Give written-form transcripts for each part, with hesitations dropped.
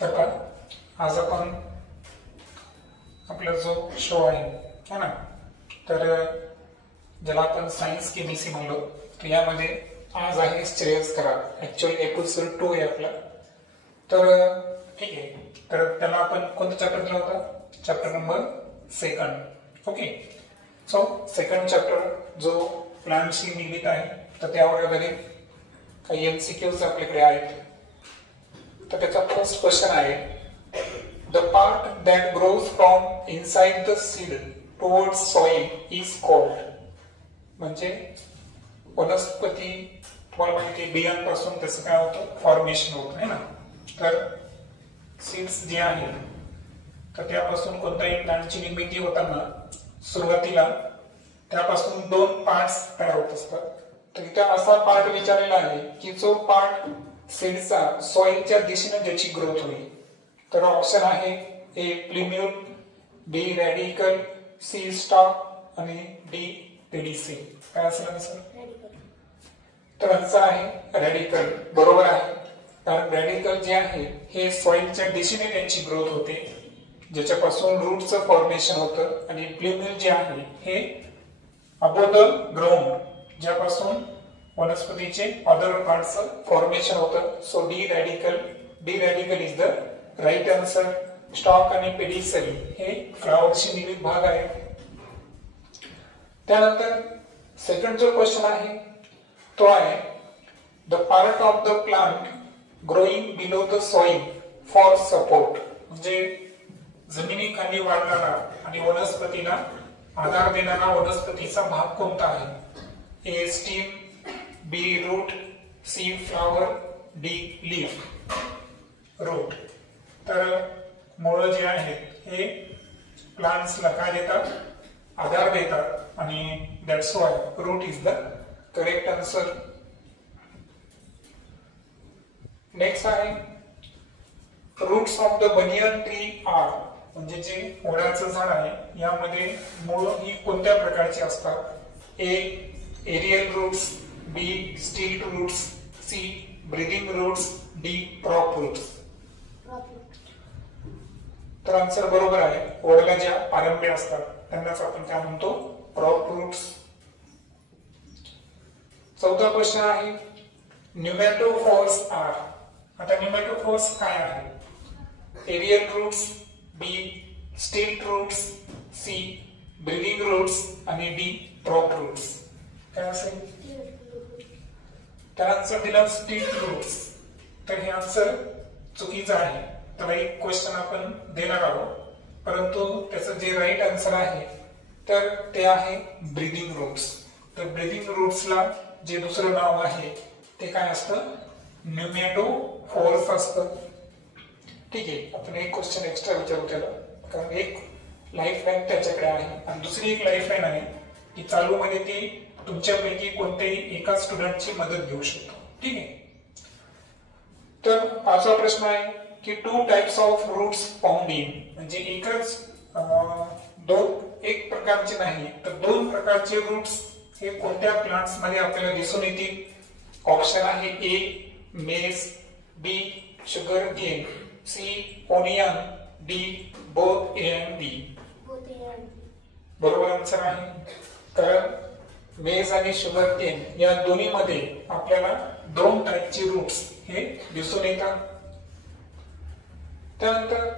तर आज आपण आपला जो शो आहे है ना, तर ज्याला आपण सायन्स केमिस्ट्री म्हणलो, तर यामध्ये आज आहे श्रेयस करार. ऍक्च्युअली एपिसोड 2 आहे आपला. तर ठीक आहे, तर त्याला आपण कोणता चॅप्टर दिला होता? Chapter number 2. Okay. So second chapter जो प्लांटशी निगडीत आहे, तर त्यावर आधारित काही एमसीक्यूज आपल्याकडे आहेत. तर त्याचा फर्स्ट क्वेश्चन आहे, the part that grows from inside the seed towards soil is called. म्हणजे वनस्पती, तुम्हाला माहिती आहे बियांपासून त्याचं काय होतं, फॉर्मेशन होतं है ना. तर सीड्स जे आहेत, तर त्यापासून कोणत्याही प्लांटची निर्मिती होताना सुरुवातीला त्यापासून 2 पार्ट्स तयार होत असतात. तर इथे असा पार्ट विचारलेला आहे की जो पार्ट सीडचा सॉइलच्या दिशेने ज्याची ग्रोथ होईल. तर ऑप्शन आहे ए प्लिम्यूल, बी रॅडिकल, सी स्टॉक आणि डी पेडिसेल. काय असेल सर? तर आन्सर आहे रॅडिकल. बरोबर आहे, कारण रॅडिकल जे आहे हे सॉइलच्या दिशेने त्यांची ग्रोथ होते, ज्याच्यापासून रूटचं फॉर्मेशन होतं. आणि प्लिम्यूल जे आहे हे अबोव द ग्राउंड, ज्यापासून वनस्पतीचे अदर पार्ट्सचं फॉर्मेशन होतं. So D radical is the right answer. Stock आणि पेडिसेल हे फ्लावरशी निगडीत भाग आहे. त्यानंतर सेकंड जो क्वेश्चन आहे तो आहे, the part of the plant growing below the soil for support. म्हणजे जमिनीखाली वाढणारा आणि वनस्पतीला आधार देणारा वनस्पतीचा भाग कोणता आहे? A stem, B root, C flower, D leaf. Root. तर मुळं जे आहेत हे प्लांट्सला काय देतात? आधार देतात. आणि that's why root is the correct answer. Next आहे, roots of the banyan tree are. म्हणजे जे ओढ्याचं झाड आहे यामध्ये मूळ ही कोणत्या प्रकारची असतात? A aerial roots, B stilt roots, C breathing roots, D prop roots. तर आन्सर बरोबर आहे. ओढ्याला ज्या पारंब्या असतात त्यांनाच आपण काय म्हणतो? Prop roots. चौथा क्वेश्चन आहे, न्यूमॅटोफोर्स आर. आता न्यूमॅटोफोर्स काय आहे? Aerial roots, B stilt roots, C breathing roots आणि डी प्रॉप रूट्स. काय असेल? तर आन्सर दिला स्टील रूट्स. तर हे आन्सर चुकीचं आहे. तर एक क्वेश्चन आपण देणार आहोत, परंतु त्याचं जे राईट आन्सर आहे तर ते आहे ब्रीदिंग रूट्स. तर ब्रीदिंग रूट्सला जे दुसरं नाव आहे ते काय असतं? न्यूमॅटोफोर्स असतं. ठीक आहे, आपण एक क्वेश्चन एक्स्ट्रा विचारू त्याला, कारण एक लाईफ लाईन त्याच्याकडे आहे आणि दुसरी एक लाईफ लाईन आहे की चालू मध्ये ती तुमच्यापैकी कोणत्याही एका स्टुडंटची मदत घेऊ शकतो. ठीक आहे. तर पाचवा प्रश्न आहे की 2 types of roots found in. म्हणजे एक प्रकारचे नाही तर 2 प्रकारचे रूट्स हे कोणत्या प्लांट्स मध्ये आपल्याला दिसून येतील? ऑप्शन आहे A maize, B sugarcane, C onion, D both A and B. बरोबर आन्सर आहे, कारण मेज आणि शुगर केन या दोन्ही मध्ये आपल्याला 2 टाइपचे रूट्स हे दिसून येतात. त्यानंतर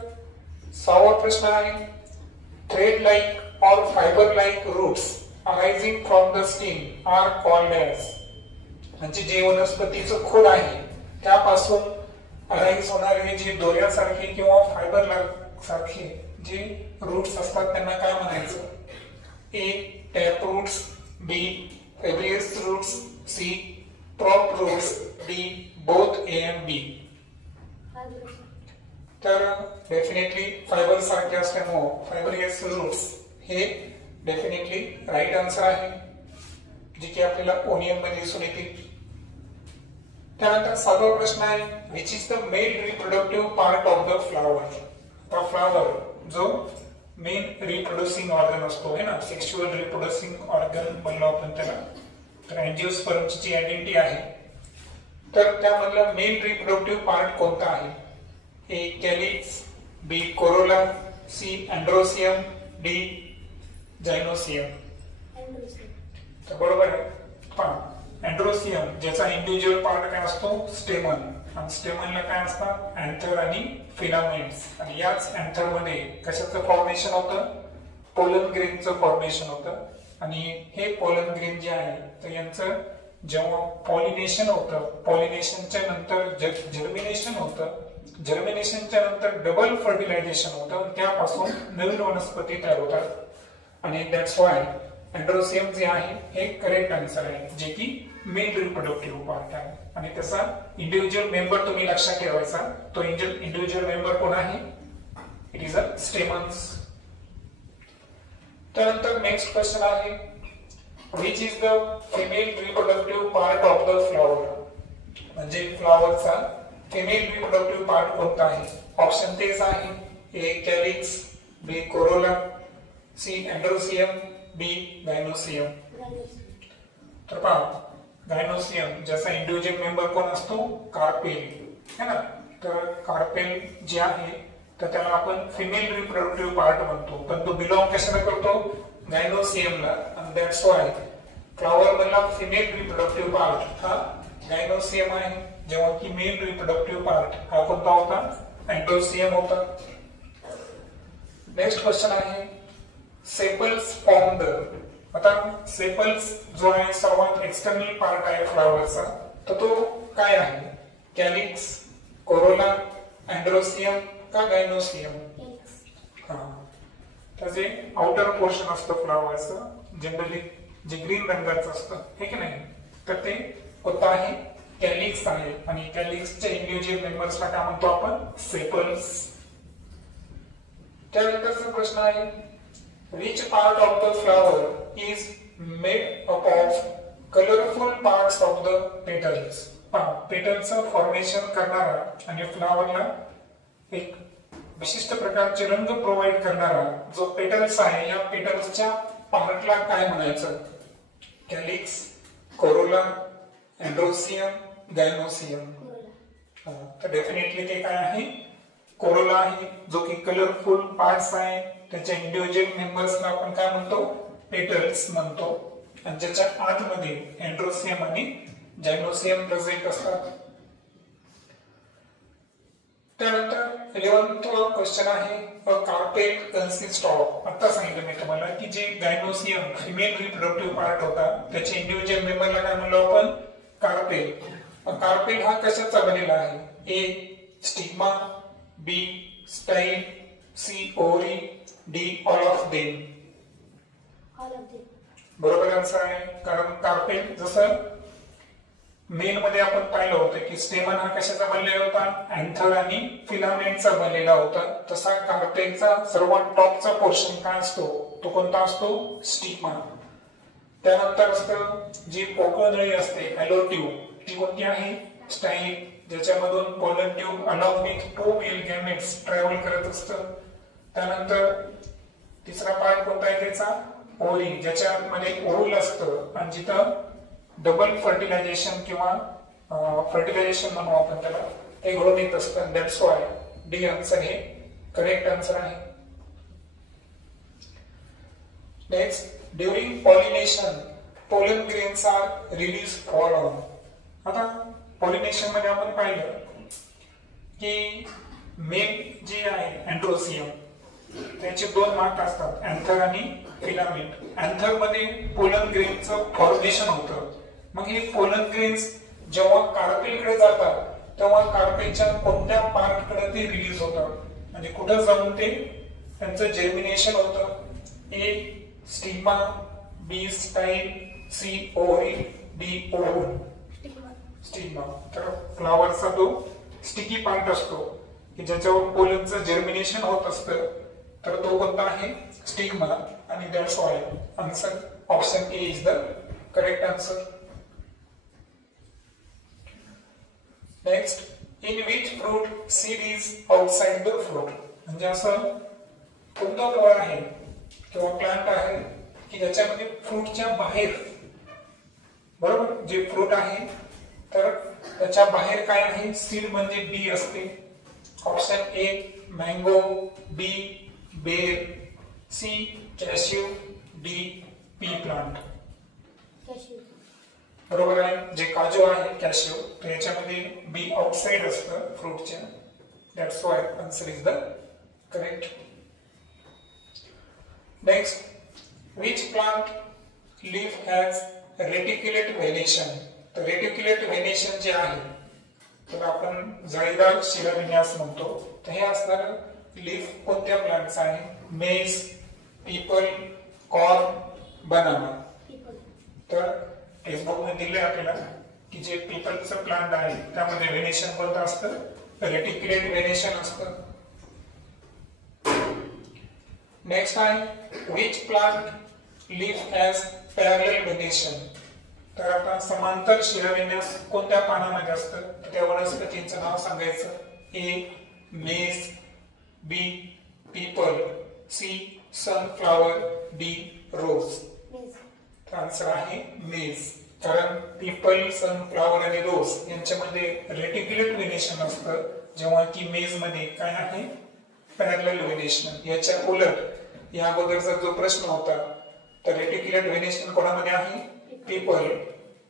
6वा प्रश्न आहे, thread like or fibre like roots arising from the stem are called as. म्हणजे जे वनस्पतीचं खोड आहे त्यापासून अराईज होणारे जे दोऱ्यासारखे किंवा फायबर सारखे जे रूट्स असतात त्यांना काय म्हणायचं? A tap roots, B fibrous roots, C prop roots, D both A and B. तर डेफिनेटली फायबर सारखे असल्यामुळे फायब्रियस रूट्स हे डेफिनेटली राईट आन्सर आहे, जे की आपल्याला ओनियन मध्ये दिसून येतील. त्यानंतर 7वा प्रश्न आहे, which is the male reproductive part of the flower. Flower जो मेन रिप्रोड्युसिंग ऑर्गन असतो है ना, सेक्शुअल रिप्रोड्युसिंग ऑर्गन म्हणलो आपण त्याला. तर अँजिओस्पर्मची जी आयडेंटिटी आहे तर त्यामधला मेन रिप्रोडक्टिव्ह पार्ट कोणता आहे? ए कॅलिक्स, बी कोरोला, सी अँड्रोसियम, डी जायनोसियम. तर बरोबर आहे. पहा अँड्रोसियम ज्याचा इंडिव्हिज्युअल पार्ट काय असतो स्टेमन, आणि स्टेमनला काय असतात अँथर आणि फिलामेंट्स, आणि याच अँथर मध्ये कशाचं फॉर्मेशन होतं पोलन ग्रेनचं फॉर्मेशन होतं. आणि हे पोलन ग्रेन जे आहे तर यांचं जेव्हा पॉलिनेशन होतं, पॉलिनेशनच्या नंतर जर्मिनेशन होतं, जर्मिनेशनच्या नंतर डबल फर्टिलायझेशन होतं, त्यापासून नवीन वनस्पती तयार होतात. आणि दॅट्स वाय अँड्रोसियम जे आहे हे करेक्ट आन्सर आहे, जे की मेल रिप्रोडक्टिव्ह पार्ट आहे. आणि त्याचा इंडिव्हिज्युअल मेंबर तुम्ही लक्षात ठेवायचा. तो इंडिव्हिज्युअल मेंबर कोण आहे? It is a stamens. त्यानंतर नेक्स्ट क्वेश्चन आहे which is the female reproductive part of the flower. म्हणजे फ्लॉवरचा फिमेल रिप्रोडक्टिव्ह पार्ट कोणता आहे? ऑप्शन तेच आहे ए कॅलिक्स, बी कोरोला, सी अँड्रोसियम, डी गायनोसियम. तर पहा गायनोसियम ज्याचा इंडिव्हिज्युअल मेंबर कोण असतो कार्पेल है ना. तर कार्पेल जे आहे तर त्याला आपण फिमेल रिप्रोडक्टिव्ह पार्ट म्हणतो, पण तो बिलॉंग कशाला करतो गायनोसियमला. आणि दॅट्स वाय फ्लॉवर मधला फिमेल रिप्रोडक्टिव्ह पार्ट हा गायनोसियम आहे, जेव्हा की मेल रिप्रोडक्टिव्ह पार्ट हा कोणता होता अँड्रोसियम होता. नेक्स्ट क्वेश्चन आहे सेपल्स फॉर्म द. आता सेपल्स जो आहे सर्वात एक्सटर्नल पार्ट आहे फ्लॉवरचा, तर तो काय आहे कॅलिक्स, कोरोला, अँड्रोसियम का गायनोसियम? तर जे आउटर पोर्शन असतं फ्लॉवरचं जनरली जे ग्रीन रंगाचं असतं हे की नाही, तर ते कोणतं आहे कॅलिक्स आहे. आणि कॅलिक्सच्या इंडिव्हिज्युअल मेंबर्सला काय म्हणतो आपण सेपल्स. त्यानंतरचा प्रश्न आहे which part of the flower is made up of colorful parts of the petals. पेटलचं फॉर्मेशन करणारा आणि फ्लॉवरला एक विशिष्ट प्रकारचे रंग प्रोव्हाइड करणारा जो पेटल्स आहे, या पेटल्सच्या पार्टला काय म्हणायचं? Calyx, corolla, androecium, gynoecium. तर डेफिनेटली ते काय आहे कोरोला आहे, जो की कलरफुल पार्ट्स आहे. त्याच्या इंडिव्हिज्युअल मेंबर्सला आपण काय म्हणतो पेटल्स म्हणतो, आणि ज्याच्या आतमध्ये अँड्रोसियम आणि जायनोसियम प्रेझेंट असतात. त्यानंतर 11th क्वेश्चन आहे अ कार्पेल कन्सिस्ट ऑफ. आता सांगितलं मी तुम्हाला की जे गायनोसियम फिमेल रिप्रोडक्टिव्ह पार्ट होता त्याच्या इंडिव्हिज्युअल मेंबरला काय म्हणलो आपण कार्पेल. कार्पेल हा कशाचा बनलेला आहे? ए स्टिग्मा, बी स्टाईल, सी ओरी, डी ऑल ऑफ देम. बरोबर आन्सर आहे, कारण कार्पेल जसं मेल मध्ये आपण पाहिलं होतं की स्टेमन हा कशाचा बनलेला होता अँथर आणि फिलामेंटचा बनलेला होता, तसा कार्पेलचा सर्वात टॉपचा पोर्शन काय असतो तो कोणता असतो स्टिग्मा. त्यानंतर असतं जी पोकळ नळी असते ॲलोट्यूब, ती कोणती आहे स्टाईल, ज्याच्यामधून pollen tube along with 2 male gametes travel करत असतं. त्यानंतर तिसरा पार्ट कोणता आहे त्याचा ओरी, ज्याच्यामध्ये ओव्हल असतं आणि जिथं डबल फर्टिलायझेशन किंवा फर्टिलायझेशन म्हणू आपण त्याला, ते घडून येत असतं. दॅट्स वाय डी आन्सर हे करेक्ट आन्सर आहे. Next during pollination pollen grains are release for on. आता पॉलिनेशन मध्ये आपण पाहिलं की मेल जे आहे अँड्रोसियम त्याचे 2 भाग असतात अँथर आणि फिलामेंट. अँथर मध्ये पोलन ग्रेनचं फॉर्मेशन होतं. मग हे पोलन ग्रेन्स जेव्हा कार्पेलकडे जातात तेव्हा कार्पेलच्या कोणत्या पार्टकडे ते रिलीज होतात, म्हणजे कुठं जाऊन ते त्यांचं जर्मिनेशन होतं? ए स्टिग्मा, बी स्टाईल, सी ओरी, डी ओव्हल. स्टिग्मा. तर फ्लॉवरचा तो स्टिकी पार्ट असतो की ज्याच्यावर पोलनचं जर्मिनेशन होत असतं, तर तो कोणता आहे स्टिग्मा. आणि that's why answer option A is the correct answer. Next in which fruit seed is outside the fruit. म्हणजे असं कोणतं फळ आहे किंवा प्लांट आहे की ज्याच्यामध्ये फ्रूटच्या बाहेर, बरोबर जे फ्रूट आहे तर त्याच्या बाहेर काय आहे सीड म्हणजे बी असते, option A mango, B ber, C cashew, D pea plant. बरोबर आहे. जे काजू आहे कॅश्यू तर याच्यामध्ये बी आउटसाइड असतं फ्रूटच्या. That's why answer is the correct. Next, which plant leaf has reticulate venation. तर रेटिक्युलेट व्हेनेशन जे आहे तर आपण जाळीदार शिराविन्यास म्हणतो. तर हे असणार लीफ कोणत्या प्लांटचा आहे? मेज, पीपल, कॉर्न, बनाना. तर टेक्स्टबुक मध्ये दिले आपल्याला की जे पीपलचं प्लांट आहे त्यामध्ये व्हेनेशन कोणतं असतं? रेटिक्युलेट व्हेनेशन असतं. नेक्स्ट आहे which plant leaf has parallel venation. तर आता समांतर शिराविन्यास कोणत्या पानामध्ये असतं? त्या वनस्पतींचं नाव सांगायचं. A maize, B peepal, C sunflower, D rose. तर आन्सर आहे मेज. कारण पीपल, सनफ्लावर आणि रोज यांच्यामध्ये रेटिक्युलेट व्हेनेशन असतं, जेव्हा की मेज मध्ये काय आहे? Parallel venation. याच्या उलट या अगोदरचा जो प्रश्न होता तर रेटिक्युलेट व्हेनेशन कोणामध्ये आहे? पीपल.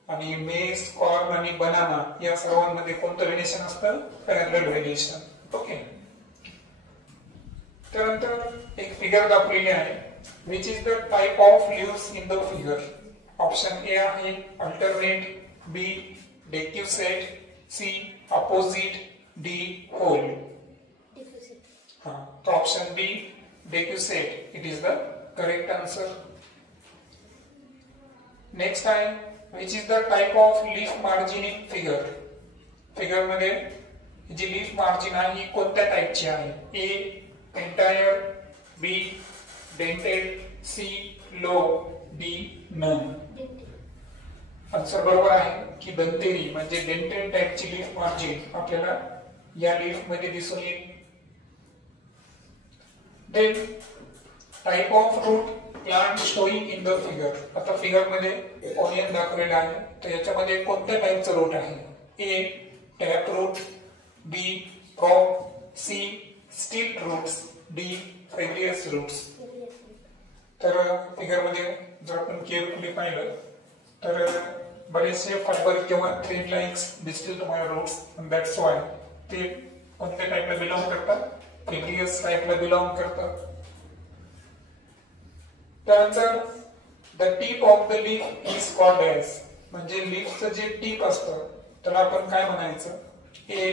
आणि मेज, कॉर्न आणि बनाना या सर्वांमध्ये कोणतं व्हेनेशन असतं? Parallel venation. ओके. त्यानंतर एक फिगर दाखवलेली आहे. Which is the type of leaves in the figure. Option A आहे alternate, B decussate, C opposite, D whorl. तो option B decussate it is the correct answer. Next आहे which is the type of leaf margin in figure. Figure मध्ये जी leaf margin आहे ही कोणत्या टाइपची आहे? A entire, B dentate, C lobe, D none. Answer बरोबर आहे की दंतेरी म्हणजे डेंटेड टाइपची लीफ मार्जिन आपल्याला या लीफ मध्ये दिसून येईल. Then type of root plant showing in the figure. आता फिगर मध्ये ऑनियन दाखवलेला आहे तर याच्यामध्ये कोणत्या टाइपचं रूट आहे? A tap root, B prop, C stilt roots, D fibrous roots. तर फिगर मध्ये जर आपण केअरफुली पाहिलं तर बरेचसे फायबर किंवा थ्रेड लाईन्स दिसतील तुम्हाला रूट्स. दॅट्स वाय ते कोणत्या टाइपला बिलॉंग करतात? फेलियस टाइपला बिलॉंग करतात. त्यानंतर the tip of the leaf is called as. म्हणजे लीफचं जे टीप असतं त्याला आपण काय म्हणायचं? A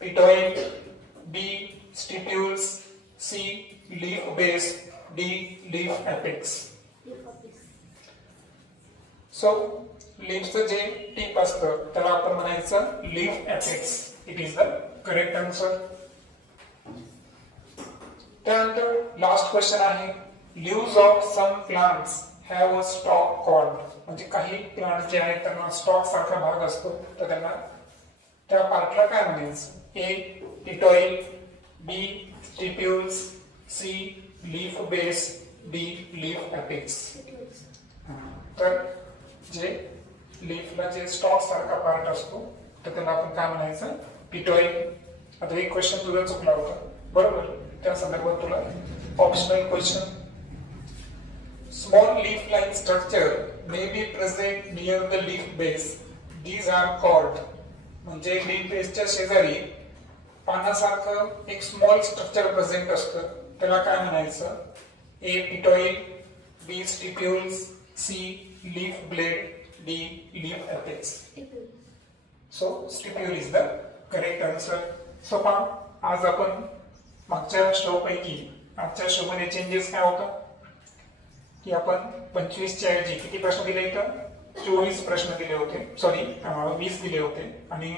petiole, B stipules, C leaf base, D leaf apex. So लीफचं जे टीप असतं त्याला आपण म्हणायचं leaf apex. It is the correct answer. त्यानंतर लास्ट क्वेश्चन आहे leaves of some plants have a stalk called. म्हणजे काही प्लांट जे आहेत त्यांना स्टॉक सारखा भाग असतो तर त्यांना त्या पार्टला काय म्हणायचं? A petiole, B stipules, C leaf base, D leaf apex. तर जे लीफला जे स्टॉक सारखा पार्ट असतो तर त्याला आपण काय म्हणायचं? पिटॉइल. आता एक क्वेश्चन तुझा चुकला होता बरोबर, त्या संदर्भात तुला optional question. Small leaf-like structure may be present near the leaf base. These are called. म्हणजे लीफ बेसच्या शेजारी पानासारखं एक स्मॉल स्ट्रक्चर प्रेझेंट असतं त्याला काय म्हणायचं? A petiole, B stipules, C leaf blade, D leaf apex. So stipule is the correct answer. So पहा आज आपण मागच्या शो पैकी आजच्या शो मध्ये चेंजेस काय होता की आपण 25 च्या ऐवजी किती प्रश्न दिले इथं? 24 प्रश्न दिले होते. सॉरी 20 दिले होते आणि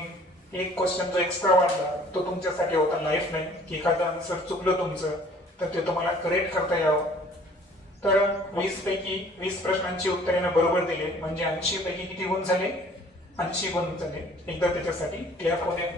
एक क्वेश्चन जो एक्स्ट्रा वाढला तो तुमच्यासाठी होता लाईफ लाईन की एखादं आन्सर चुकलं तुमचं तर ते तुम्हाला करेक्ट करता यावं. तर 20 पैकी 20 प्रश्नांची उत्तरे बरोबर दिले म्हणजे 80 पैकी किती गुण झाले? 80 गुण झाले. एकदा त्याच्यासाठी क्लिअर होऊ द्या.